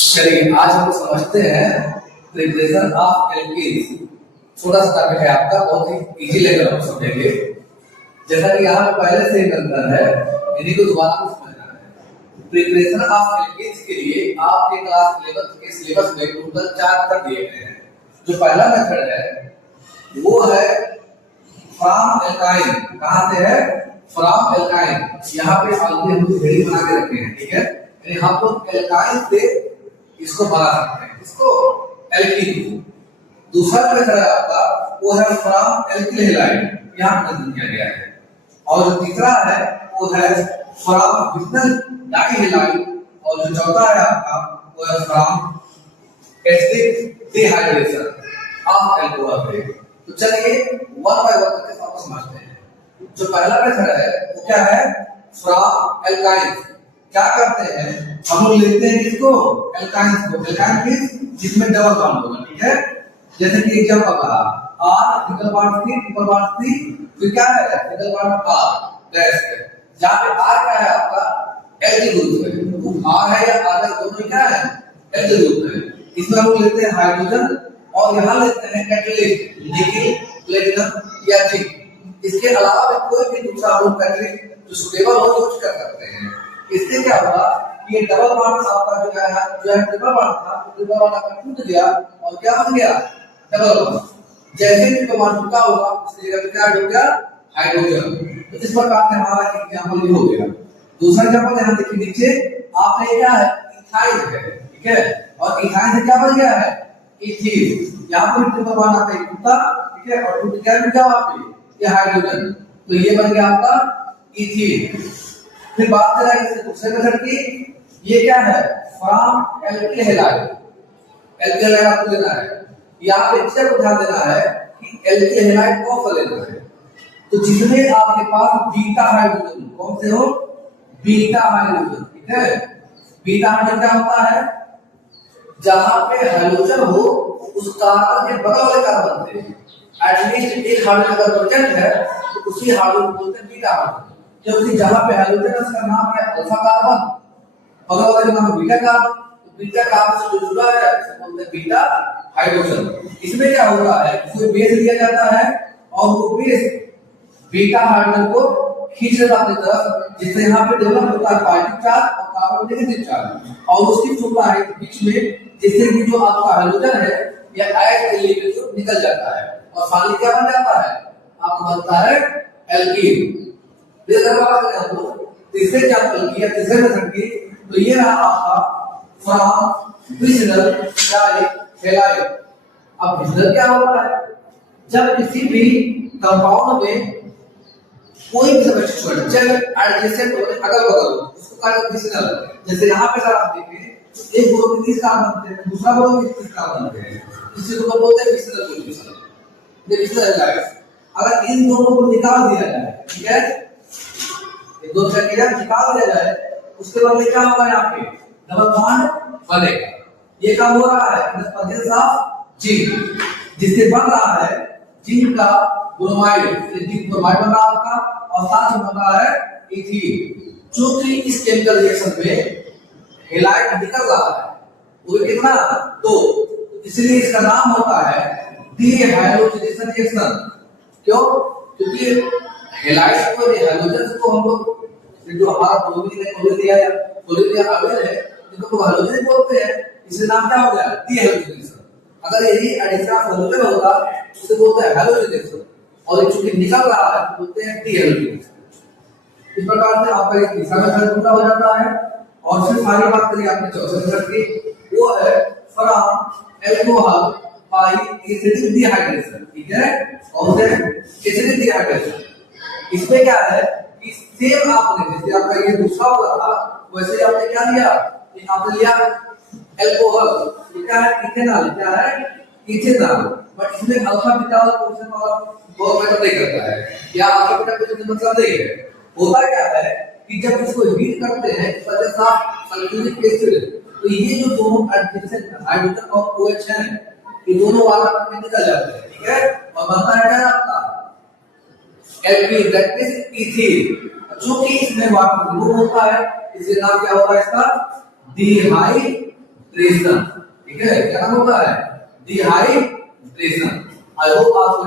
चलिए आज हम समझते हैं प्रिपरेशन ऑफ एल्कीन्स। छोटा सा टॉपिक है आपका, बहुत ही इजी लेकर हम समझेंगे। जैसा कि यहाँ पे पहले से ही मेंशन है, इन्हीं को दोबारा को समझना है। प्रिपरेशन ऑफ एल्कीन्स के लिए आपके क्लास सिलेबस में टोटल 4 मेथड दिए गए हैं। जो पहला मेथड है वो है फ्रॉम एल्काइन। कहाँ से है? From alkyne. यहाँ पे ऑलरेडी हम थ्योरी बना के रखे हैं, ठीक है। हम लोग एल्काइन से इसको बना सकते हैं, इसको एल्कीन। दूसरा मेथड है आपका वो है फ्रॉम एल्किल हैलाइड, यहाँ मेंशन किया गया है। और जो तीसरा है वो है फ्रॉम विनल डाइहैलाइड। और जो चौथा है आपका वो है from acidic dehydration of alcohol. तो चलिए वन बाय वन करके सबको समझते हैं। जो पहला मेथड है वो क्या है? From alkyne. क्या करते हैं हम लोग लेते हैं इसको एल्काइन को। एल्काइन मींस जिसमें डबल बॉन्ड होगा, ठीक है। जैसे कि एग्जांपल रहा R ट्रिपल बॉन्ड C, फिर क्या है ट्रिपल बॉन्ड R डैश है। जहां पे R क्या है आपका एल्किल ग्रुप है, तो R है या R दोनों क्या है एल्किल ग्रुप है। इसमें हम लोग लेते हैं हाइड्रोजन और यहां लेते हैं कैटलिस्ट निकेल, प्लेटिनम या जिंक। इसके अलावा भी कोई भी दूसरा हम लोग कैटलिस्ट जो सुटेबल हो यूज कर सकते हैं। इससे क्या होगा कि ये डबल बॉन्ड आपका जो है ट्रिपल बॉन्ड था, तो ट्रिपल बॉन्ड आपका टूट गया और क्या बन गया डबल बॉन्ड। जैसे ट्रिपल बॉन्ड टूटा होगा उसकी जगह पे क्या हो गया हाइड्रोजन। तो इस प्रकार से हमारा एग्जांपल ये हो गया। दूसरा एग्जांपल यहां देखिए नीचे आपने क्या है इथाइल है, ठीक है। और इथाइल से क्या बन गया है इथीन। यहां पर ट्रिपल बॉन्ड आपका टूटा, ठीक है, और टूट क्या वहां पे ये हाइड्रोजन, तो ये बन गया आपका इथीन। फिर बात करें इसके दूसरे मेथड की, ये क्या है from alkyl halide. Alkyl halide आपको लेना है, यहाँ पे इसे ध्यान देना है कि एल्किल हैलाइड कौन सा लेना है। तो जिसमें आपके पास बीटा हाइड्रोजन, कौन से हो बीटा हाइड्रोजन, ठीक है। बीटा हाइड्रोजन क्या होता है? जहां पे हाइड्रोजन हो उस कार्बन के बगल वाले कार्बन से एटलीस्ट एक हाइड्रोजन अगर प्रेजेंट है तो उसी हाइड्रोजन को बोलते हैं बीटा हाइड्रोजन। क्योंकि जहां पे हाइड्रोजन उसका नाम है अल्फा कार्बन, बगल वाले का नाम बीटा कार्बन, तो बीटा कार्बन से जो जुड़ा है उसे बोलते हैं बीटा हाइड्रोजन। इसमें क्या होता है कोई बेस लिया जाता है और वो बेस बीटा हाइड्रोजन को खींच लेता अपनी तरफ, जिससे यहाँ पे डेवलप होता है पॉजिटिव चार्ज और कार्बन नेगेटिव चार्ज, और उसकी होता है बीच में, जिससे कि जो आपका हाइड्रोजन है या आयन एलिमेंट निकल जाता है और फाइनली क्या बन जाता है आपको बनता है एल्कीन। तीसरे एग्जांपल की या तीसरे मेथड की, तो ये रहा आपका फ्रॉम विनल डाइहैलाइड। अब विनल क्या होता है? जब किसी भी कंपाउंड में कोई भी सब्स्टिट्यूएंट चल एडजेसेंट हो अगल-बगल हो उसको कहा जाता है विनल। जैसे यहाँ पे अगर आप देखें एक ग्रुप में 30 कार्बन बनते हैं, दूसरा ग्रुप में 30 कार्बन बनते हैं, इसी को बोलते हैं विनल सॉल्यूशन। ये विनल है। अगर इन दोनों को निकाल दिया जाए, ठीक है, ये दो प्रक्रिया निकाल दिया जाए, उसके बाद क्या होगा यहाँ पे डबल बॉन्ड बनेगा। ये काम हो रहा है in the presence of zinc, जिससे बन रहा है जिंक का ब्रोमाइड। ये जिंक ब्रोमाइड बन रहा है आपका और साथ में बन रहा है इथीन। चूंकि इस केमिकल रिएक्शन में हैलाइड निकल रहा है वो कितना 2, इसलिए इसका नाम होता है डिहाइड्रोजनेशन रिएक्शन। क्यों? क्योंकि हैलाइड को हाइड्रोजन को हम लोग जो हमारा क्लोरीन है क्लोरीन आवेल है जिसको तो हाइड्रोजन बोलते हैं, इसका नाम क्या हो गया डिहाइड्रोजनेशन। अगर यही एडिशन ऑफ हाइड्रोजन होता उसे बोलते हैं हाइड्रोजनेशन, और चूंकि निकल रहा है तो बोलते हैं डिहाइड्रोजनेशन। इस प्रकार से आपका एक तीसरा मेथड पूरा हो जाता है। और फिर सारी बात करिए आपने चौथे मेथड की, वो है from alcohol by acidic dehydration, ठीक है। और से एसिडिक डिहाइड्रेशन इसमें क्या है कि सेम आपने जैसे आपका ये दूसरा वाला था वैसे आपने क्या लिया कि आपने लिया अल्कोहल, क्या है इथेनॉल, क्या है इथेनॉल, बट इसमें अल्फा बीटा वाला पोर्शन वाला बहुत मैटर नहीं करता है, या अल्फा बीटा पोर्शन मतलब नहीं है। होता क्या है कि जब इसको हीट करते हैं तो जैसा सल्फ्यूरिक एसिड, तो ये जो दोनों एडजेसेंट हाइड्रोजन और OH है ये दोनों वाला निकल जाते हैं, ठीक है, और बनता है क्या आपका एल्कीन, दैट इज इथीन। जो कि इसमें वाटर रिमूव होता है, इसका नाम क्या होता है इसका डिहाइड्रेशन। डिहाइड्रेशन, ठीक है, क्या नाम होता है? डिहाइड्रेशन। आई होप आपको